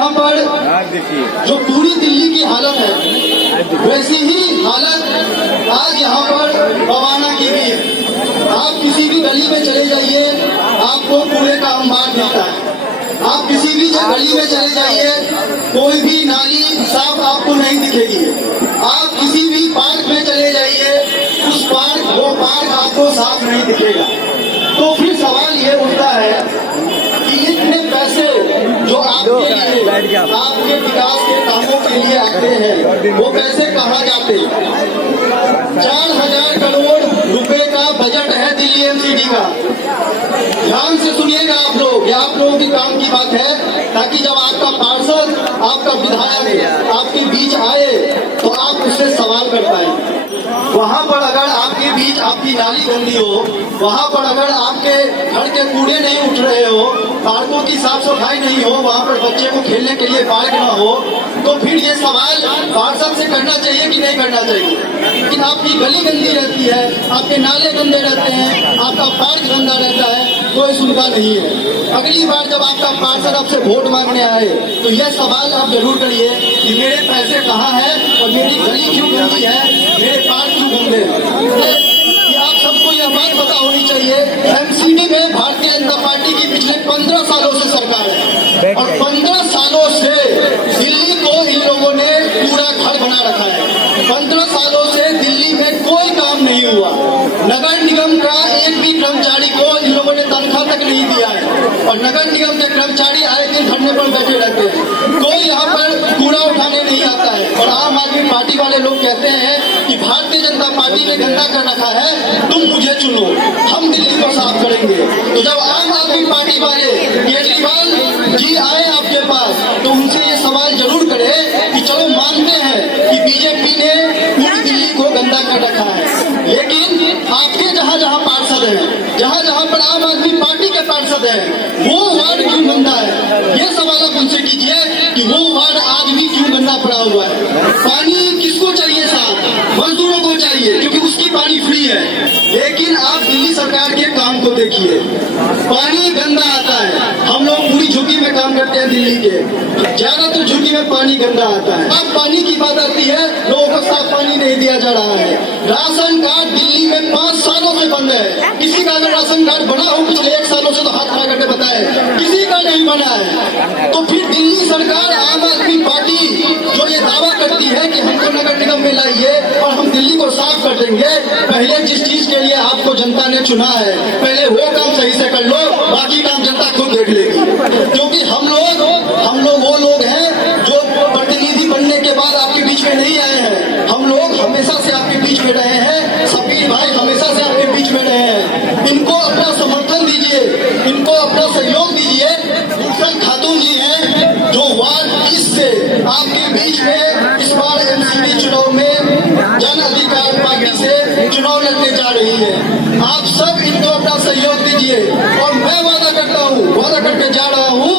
यहाँ पर जो पूरी दिल्ली की हालत है वैसी ही हालत आज यहाँ पर बवाना की भी है। आप किसी भी गली में चले जाइए, आपको कूड़े का अंबार दिखता है। आप किसी भी गली में चले जाइए, कोई भी नाली साफ आपको नहीं दिखेगी। आप किसी भी पार्क में चले जाइए, वो पार्क आपको साफ नहीं दिखेगा। तो फिर सवाल ये उठता है कि इतने पैसे जो आपके लिए, आपके विकास के कामों के लिए आते हैं, वो पैसे कहाँ जाते? 4000 करोड़ रुपए का बजट है दिल्ली एमसीडी का। ध्यान से सुनिएगा आप लोग, ये आप लोगों के काम की बात है, ताकि जब आपका पार्षद, आपका विधायक आपके बीच आए तो आप उससे सवाल कर पाए। वहाँ पर अगर आपके बीच आपकी नाली गंदी हो, वहाँ पर अगर आपके घर के कूड़े नहीं उठ रहे हो, पार्कों की साफ सफाई नहीं हो, वहाँ पर बच्चे को खेलने के लिए पार्क ना हो, तो फिर ये सवाल पार्षद से करना चाहिए कि नहीं करना चाहिए। लेकिन आपकी गली गंदी रहती है, आपके नाले गंदे रहते हैं, आपका पार्क गंदा रहता है, कोई सुनता नहीं है। अगली बार जब आपका पार्षद आपसे वोट मांगने आए तो यह सवाल आप जरूर करिए कि मेरे पैसे कहाँ है और मेरी गली क्यों गंदी है, मेरे पार्क क्यों गंदे हैं। आप सबको यह बात पता होनी चाहिए, एमसीडी में भारतीय जनता पार्टी की पिछले 15 सालों से सरकार है और 15 सालों से दिल्ली को इन लोगों ने पूरा घर बना रखा है। 15 सालों से दिल्ली में कोई काम नहीं हुआ। नगर निगम का एक भी कर्मचारी को इन लोगों ने तनख्वाह तक नहीं दिया है और नगर निगम के कर्मचारी आए दिन धरने पर बैठे रहते हैं। कोई यहाँ पर कूड़ा उठाने नहीं आता है और आम आदमी पार्टी वाले लोग कहते हैं कि भारतीय जनता पार्टी ने गंदा कर रखा है, तुम मुझे चुनो, हम दिल्ली को साफ करेंगे। तो जब आम आदमी पार्टी वाले केजरीवाल जी आए आपके पास तो उनसे ये सवाल जरूर करे कि चलो मानते हैं कि बीजेपी ने पूरी दिल्ली को गंदा कर रखा है, लेकिन आपके जहाँ जहाँ पार्षद हैं, जहाँ जहाँ पर आम आदमी पार्टी के पार्षद हैं, वो वार्ड क्यों गंदा है? ये सवाल आप उनसे कीजिए कि वो वार्ड आज भी क्यों गंदा पड़ा हुआ है। पानी किसको चाहिए साफ? मजदूरों को चाहिए क्योंकि उसकी पानी फ्री है। लेकिन आप दिल्ली सरकार के काम को देखिए, पानी गंदा आता है। हम लोग पूरी झुग्गी में काम करते हैं दिल्ली के, ज्यादातर झुग्गी में पानी गंदा आता है। अब पानी की बात आती है, लोगों को साफ पानी नहीं दिया जा रहा है। राशन कार्ड दिल्ली में 5 सालों से बंद है। किसी का अगर राशन कार्ड बना हो पिछले 1 सालों से तो हाथ खड़ा करके बताए, किसी का नहीं बना है। तो फिर दिल्ली सरकार, आम आदमी पार्टी जो ये दावा करती है कि हमको नगर निगम में लाइए और हम दिल्ली को साफ कर देंगे, पहले जिस चीज के लिए आपको जनता ने चुना है पहले वो काम सही से कर लो, बाकी काम जनता खुद देख लेगी। क्योंकि हम लोग वो लोग हैं जो प्रतिनिधि बनने के बाद आपके बीच में नहीं आए हैं। हम लोग हमेशा से आपके बीच में रहे हैं, सभी भाई हमेशा से आपके बीच में रहे हैं। इनको अपना समर्थन दीजिए, इनको अपना सहयोग दीजिए। गुलशन खातून जी हैं जो वार्ड 20 से आपके बीच में इस बार एमसीडी चुनाव में जन अधिकार पार्टी से चुनाव लड़ने जा रही है। आप सब इनको अपना सहयोग दीजिए और मैं वादा करके जा रहा हूँ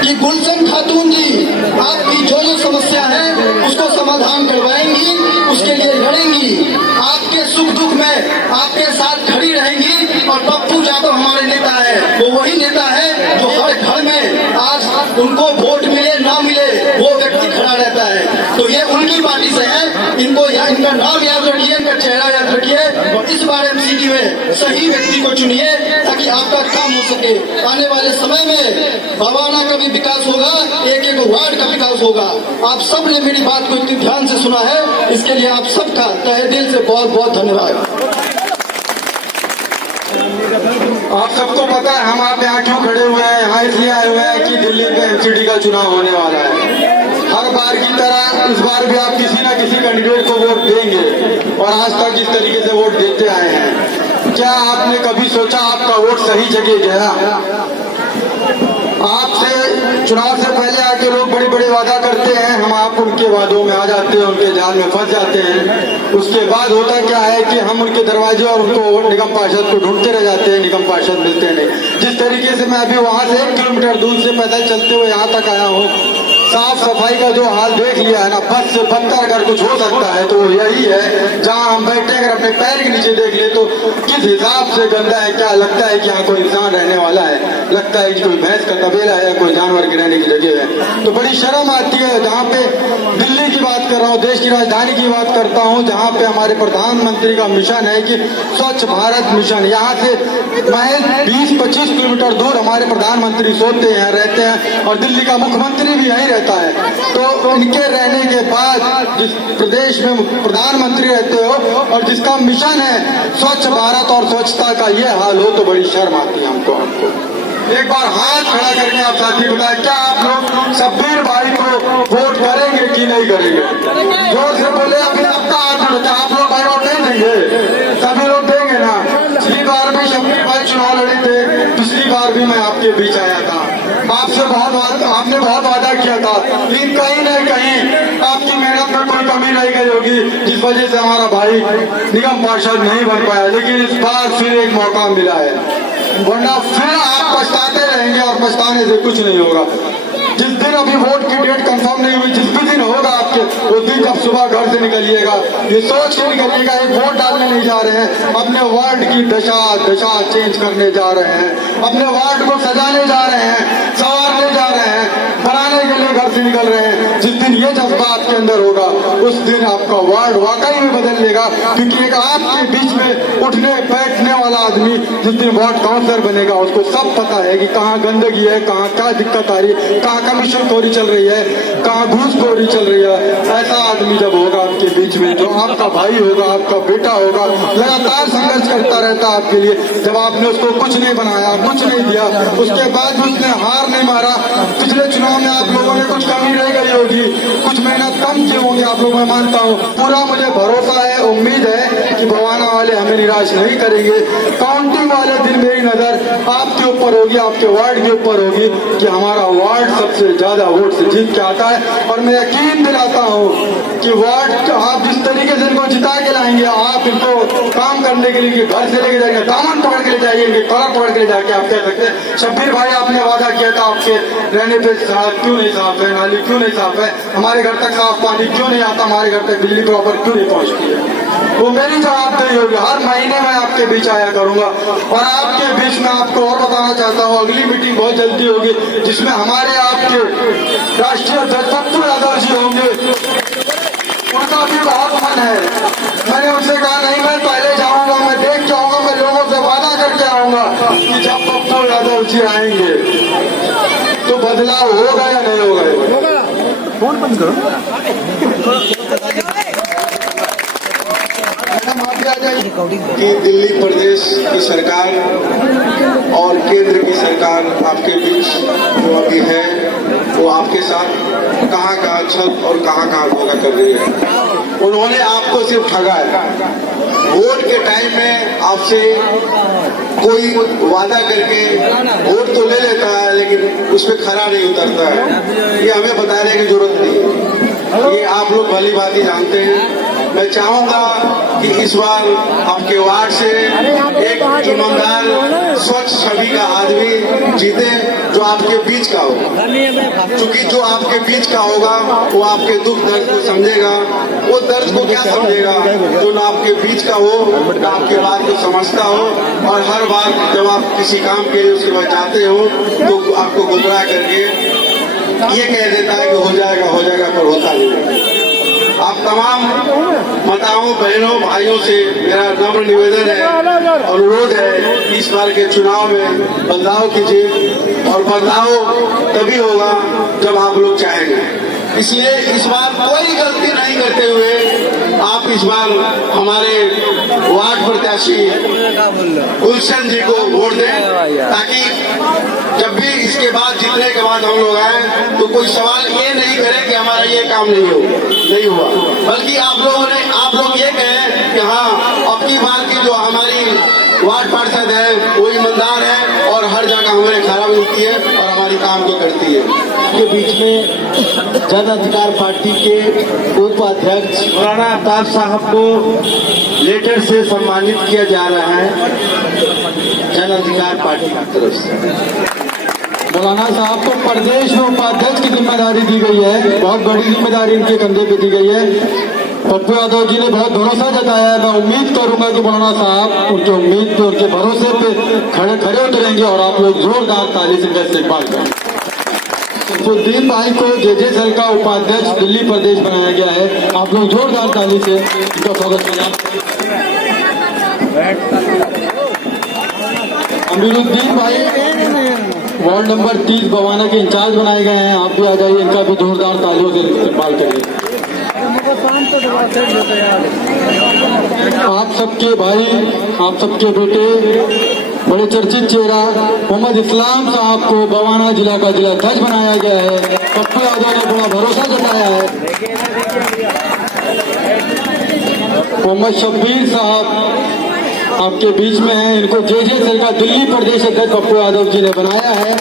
कि गुलशन खातून जी आपकी जो समस्या है उसको समाधान करवाएंगी, उसके लिए लड़ेंगी, आपके सुख दुख में आपके साथ खड़ी रहेंगी। और पप्पू यादव हमारे नेता है, वो वही नेता है जो हर घर में आज उनको वोट मिले ना मिले वो व्यक्ति खड़ा रहता है। तो ये उनकी पार्टी से है, इनको इनका नाम याद रखिए, इनका चेहरा याद रखिए और इस बार एमसीडी में सही व्यक्ति को चुनिए ताकि आपका काम हो सके। आने वाले समय में बवाना का भी विकास होगा, एक एक वार्ड का विकास होगा। आप सब ने मेरी बात को इतनी ध्यान से सुना है, इसके लिए आप सबका तहे दिल से बहुत बहुत धन्यवाद। आप सबको पता है हम आप यहाँ क्यों खड़े हुए हैं, यहाँ इसलिए आए हुए हैं कि दिल्ली में एमसीडी का चुनाव होने वाला है। हर बार की तरह इस बार भी आप किसी न किसी कैंडिडेट को वोट देंगे और आज तक इस तरीके से वोट देते आए हैं। क्या आपने कभी सोचा आपका वोट सही जगह गया? आपसे चुनाव से पहले आके लोग बड़े बड़े वादा करते हैं, हम आप उनके वादों में आ जाते हैं, उनके जाल में फंस जाते हैं। उसके बाद होता क्या है कि हम उनके दरवाजे और उनको निगम पार्षद को ढूंढते रह जाते हैं, निगम पार्षद मिलते नहीं। जिस तरीके से मैं अभी वहां से 1 किलोमीटर दूर से पैदल चलते हुए यहाँ तक आया हूँ, साफ सफाई का जो हाल देख लिया है ना, बस से बदतर अगर कुछ हो सकता है तो यही है। जहाँ हम बैठे अगर अपने पैर के नीचे देख ले तो किस हिसाब से गंदा है, क्या लगता है कि यहाँ कोई इंसान रहने वाला है। लगता है कि कोई भैंस का तबेला है, कोई जानवर की रहने की जगह है। तो बड़ी शर्म आती है। जहाँ पे दिल्ली की बात कर रहा हूँ, देश की राजधानी की बात करता हूँ, जहाँ पे हमारे प्रधानमंत्री का मिशन है कि स्वच्छ भारत मिशन, यहाँ से महज 20-25 किलोमीटर दूर हमारे प्रधानमंत्री सोते हैं, रहते हैं, और दिल्ली का मुख्यमंत्री भी यहीं रहता है। तो इनके रहने के बाद जिस प्रदेश में प्रधानमंत्री रहते हो और जिसका मिशन है स्वच्छ भारत और स्वच्छता का ये हाल हो, तो बड़ी शर्म आती है हमको। एक बार हाथ खड़ा करके आप साथी बताएं, क्या आप लोग शब्बीर भाई को वोट करेंगे कि नहीं करेंगे? जोर से बोले, अपने आपका हाथ उठाते। आप लोग भाई वोट नहीं देंगे? सभी लोग देंगे ना? पिछली बार भी शब्बीर भाई चुनाव लड़े थे, पिछली बार भी मैं आपके बीच आया था, आपसे आपने बहुत वादा किया था, लेकिन कहीं न कहीं आपकी मेहनत में कोई कमी नहीं गई होगी, जिस वजह से हमारा भाई निगम पार्षद नहीं बन पाया। लेकिन इस बार फिर एक मौका मिला है, वरना फिर आप पछताते रहेंगे और पछताने से कुछ नहीं होगा। जिस दिन अभी वोट की डेट कंफर्म नहीं हुई, जिस भी दिन होगा आपके, उस दिन जब सुबह घर से निकलिएगा, ये सोच के निकलिएगा एक वोट डालने नहीं जा रहे हैं, अपने वार्ड की दशा चेंज करने जा रहे हैं, अपने वार्ड को सजाने जा रहे हैं, संवारने जा रहे हैं, बनाने के लिए घर से निकल रहे हैं। जिस दिन ये जज्बा आपके अंदर होगा, उस दिन आपका वार्ड वाकई में बदल लेगा। क्योंकि एक आपके बीच में उठने बैठने वाला आदमी जिस दिन वार्ड काउंसलर बनेगा, उसको सब पता है कि कहाँ गंदगी है, कहाँ क्या दिक्कत आ रही है, कहाँ कमीशन खोरी चल रही है, कहाँ घूसखोरी चल रही है। ऐसा आदमी जब होगा आपके बीच में, जो आपका भाई होगा, आपका बेटा होगा, लगातार संघर्ष करता रहता है आपके लिए, जब आपने उसको कुछ नहीं बनाया, कुछ नहीं दिया, उसके बाद भी उसने हार नहीं मारा। पिछले चुनाव में आप लोगों ने कुछ कमी रह गई होगी, कुछ मेहनत कम की होंगी आप लोग, मैं मानता हूँ। पूरा मुझे भरोसा है, उम्मीद है कि भवाना वाले हमें निराश नहीं करेंगे। काउंटिंग वाले दिन मेरी नजर आपके ऊपर होगी, आपके वार्ड के ऊपर होगी कि हमारा वार्ड सबसे ज्यादा वोट से जीत के आता है। और मैं यकीन दिलाता हूँ कि वार्ड आप जिस तरीके से इनको जिता के लाएंगे, आप इनको काम करने के लिए घर से लेके जाएंगे, दामन पकड़ के ले जाइए, कलर पकड़ के ले जाके आप कह सकते हैं, शब्बीर भाई आपने वादा किया था आपके रहने पे सड़क क्यों नहीं साफ है, नाली क्यों नहीं साफ है, हमारे घर तक साफ पानी क्यों नहीं आता, हमारे घर तक बिजली प्रॉपर क्यों नहीं पहुंचती है। वो मेरी जवाबदेही होगी। हर महीने मैं आपके बीच आया करूंगा और आपके बीच में आपको और बताना चाहता हूँ, अगली मीटिंग बहुत जल्दी होगी, जिसमें हमारे आपके राष्ट्रीय अध्यक्ष पप्पू यादव जी होंगे। उनका भी बहुत मन है। मैंने उनसे कहा नहीं, मैं पहले जाऊंगा, मैं देख के आऊंगा, मैं लोगों से वादा करके आऊंगा कि जब पप्पू यादव जी आएंगे तो बदलाव होगा या नहीं होगा। फोन बंद करो। कि दिल्ली प्रदेश की सरकार और केंद्र की सरकार आपके बीच जो अभी है, वो आपके साथ कहाँ कहाँ छल और कहाँ कहाँ धोखा कर रही है। उन्होंने आपको सिर्फ ठगा है। वोट के टाइम में आपसे कोई वादा करके वोट तो ले लेता है, लेकिन उस पर खरा नहीं उतरता है। ये हमें बताने की जरूरत नहीं है, ये आप लोग भली भांति जानते हैं। मैं चाहूंगा कि इस बार आपके वार्ड से एक ईमानदार स्वच्छ छवि का आदमी जीते, जो आपके बीच का हो। क्योंकि जो आपके बीच का होगा वो आपके दुख दर्द को समझेगा। वो दर्द को क्या समझेगा जो ना आपके बीच का हो, ना आपके बात को समझता हो, और हर बार जब आप किसी काम के लिए उसके बाद जाते हो तो आपको गुमराह करके ये कह देता है कि हो जाएगा, पर होता नहीं। आप तमाम माताओं, बहनों, भाइयों से मेरा नम्र निवेदन है, अनुरोध है कि इस बार के चुनाव में बदलाव कीजिए, और बदलाव तभी होगा जब आप लोग चाहेंगे। इसलिए इस बार कोई गलती नहीं करते हुए आप इस बार हमारे वार्ड प्रत्याशी गुलशन जी को वोट दें, ताकि जब भी इसके बाद जीतने के बाद हम लोग आए तो कोई सवाल ये नहीं करे कि हमारा ये काम नहीं हुआ, बल्कि आप लोग ये कहें कि हाँ, अपनी बार की जो हमारी वार्ड पार्षद है वो ईमानदार है और हर जगह हमें खरा मिलती है और हमारी काम को करती है। के बीच में जन अधिकार पार्टी के उपाध्यक्ष मौलाना आफ्ताब साहब को लेटर से सम्मानित किया जा रहा है जन अधिकार पार्टी की तरफ से। मौलाना साहब को प्रदेश में उपाध्यक्ष की जिम्मेदारी दी गई है, बहुत बड़ी जिम्मेदारी इनके कंधे पे दी गई है। पप्पू यादव जी ने बहुत भरोसा जताया है। मैं उम्मीद करूंगा कि मौलाना साहब उनके उम्मीद पे, उनके भरोसे पे खड़े उतरेंगे और आप लोग जोरदार ताली से इनका इस्तेमाल करें। सैफुद्दीन भाई को जेजे सेल का उपाध्यक्ष दिल्ली प्रदेश बनाया गया है। आप लोग जोरदार ताली से इनका स्वागत करें। अमीरुद्दीन भाई वार्ड नंबर 30 बवाना के इंचार्ज बनाए गए हैं। आप भी आ जाइए, इनका भी जोरदार तालियों से इस्तेमाल करिए। आप सबके भाई, आप सबके बेटे, बड़े चर्चित चेहरा मोहम्मद इस्लाम साहब को बवाना जिला का जिला अध्यक्ष बनाया गया है। पप्पू यादव ने बड़ा भरोसा जताया है। मोहम्मद शब्बीर साहब आपके बीच में है। इनको जेजे सेल का दिल्ली प्रदेश अध्यक्ष पप्पू यादव जी ने बनाया है।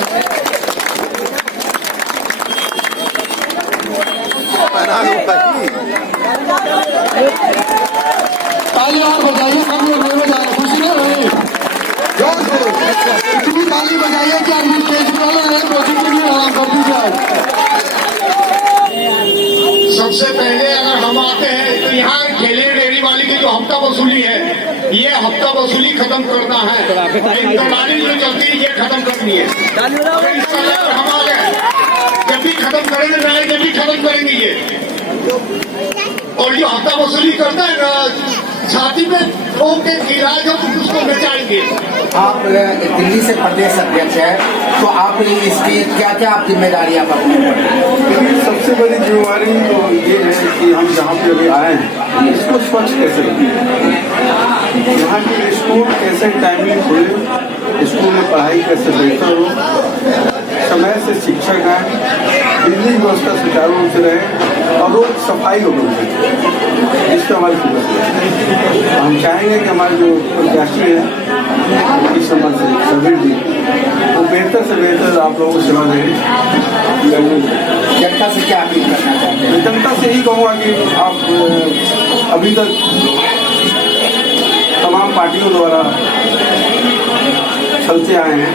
ताली और बजाइए, सब लोग नहीं बजा रहे, खुशी नहीं हुई, जोर से इतनी ताली बजाइए कि आदमी स्टेज पे वाला है, कोचिंग के लिए आराम कर दीजिए। सबसे पहले अगर हम आते हैं तो यहाँ ठेले डेयरी वाली की जो हफ्ता वसूली है, ये हफ्ता वसूली खत्म करना है। इंतजारी जो चलती है ये खत्म करनी है। इसका अगर हम आ गए, जब भी खत्म करेंगे जब भी खत्म करेंगे ये। और जो हफ्ता वसूली करता है ना, छाती में ठोक के गिराएगा तो उसको बचाएंगे। आप दिल्ली से प्रदेश अध्यक्ष है, तो आप इसकी क्या क्या आप जिम्मेदारी आप अपनी देखिए, सबसे बड़ी जिम्मेवारी तो ये है कि हम जहाँ पे अभी आए हैं इसको स्वच्छ कैसे रखें, यहाँ के स्कूल कैसे टाइमिंग खुले, स्कूल में पढ़ाई कैसे बेहतर हो, समय से शिक्षक आए, बिजली व्यवस्था सुचारू रूप से रहे और रोज सफाई हो गई, इस पर हमारी फोकस है। हम चाहेंगे कि हमारे जो प्रत्याशी है इस समय से सभी जी वो बेहतर से बेहतर आप लोगों को सेवा देंगे। जनता से क्या अपील करना चाहते हैं? जनता से यही कहूँगा कि आप अभी तक तमाम पार्टियों द्वारा चलते आए हैं,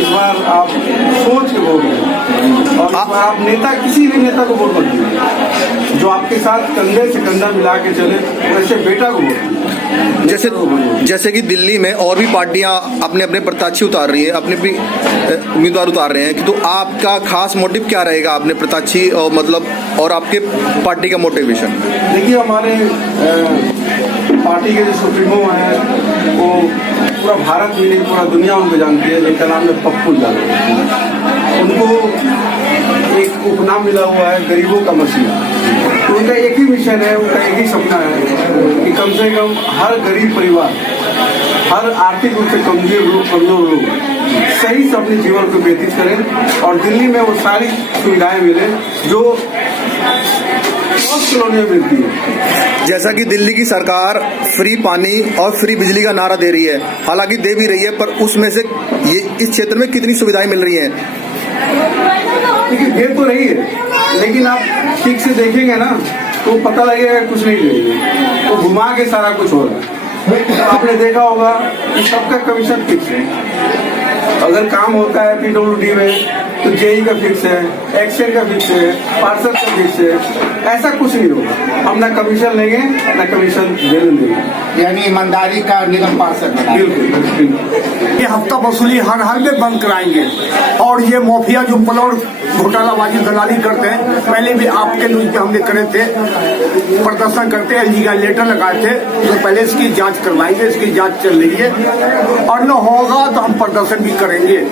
इस बार आप सोच के वोट दें और इस बार आप नेता, किसी भी नेता को वोट मत दीजिए, जो आपके साथ कंधे से कंधा मिला के चले वैसे बेटा को वोट दीजिए। जैसे कि दिल्ली में और भी पार्टियां अपने अपने प्रत्याशी उतार रही है, अपने भी उम्मीदवार उतार रहे हैं कि तो आपका खास मोटिव क्या रहेगा अपने प्रत्याशी और मतलब और आपके पार्टी का मोटिवेशन? देखिए, हमारे पार्टी के जो सुप्रीमो हैं वो पूरा भारत में नहीं पूरा दुनिया उनको जानती है, जिनका नाम है पप्पू यादव। उनको एक उपनाम मिला हुआ है गरीबों का मसीहा। तो उनका एक ही मिशन है, उनका एक ही सपना है कि कम से कम हर गरीब परिवार, हर आर्थिक रूप से कमजोर लोग सही से अपने जीवन को व्यतीत करें और दिल्ली में वो सारी सुविधाएं मिले जो कॉलोनियां मिलती है। जैसा कि दिल्ली की सरकार फ्री पानी और फ्री बिजली का नारा दे रही है, हालांकि दे भी रही है, पर उसमें से ये इस क्षेत्र में कितनी सुविधाएं मिल रही हैं? देखिए, दे तो रही है, लेकिन आप ठीक से देखेंगे ना तो पता लगेगा कुछ नहीं दे रही है, तो घुमा के सारा कुछ हो रहा है। आपने देखा होगा कि सबका कमीशन फिक्स है, अगर काम होता है PWD में तो जेई का फिक्स है, एक्सेल का फिक्स है, पार्सल का फिक्स है, ऐसा कुछ नहीं होगा। हम ना कमीशन लेंगे ना कमीशन देने देंगे, यानी ईमानदारी का निगम पार्षद बना। बिल्कुल। ये हफ्ता वसूली हर हाल में बंद कराएंगे और ये माफिया जो प्लॉट घोटालाबाजी दलाली करते हैं, पहले भी आपके न्यूज पे हमने करे थे, प्रदर्शन करते LG का लेटर लगाए थे, तो पहले इसकी जांच करवाएंगे, इसकी जांच चल रही है और न होगा तो हम प्रदर्शन भी करेंगे।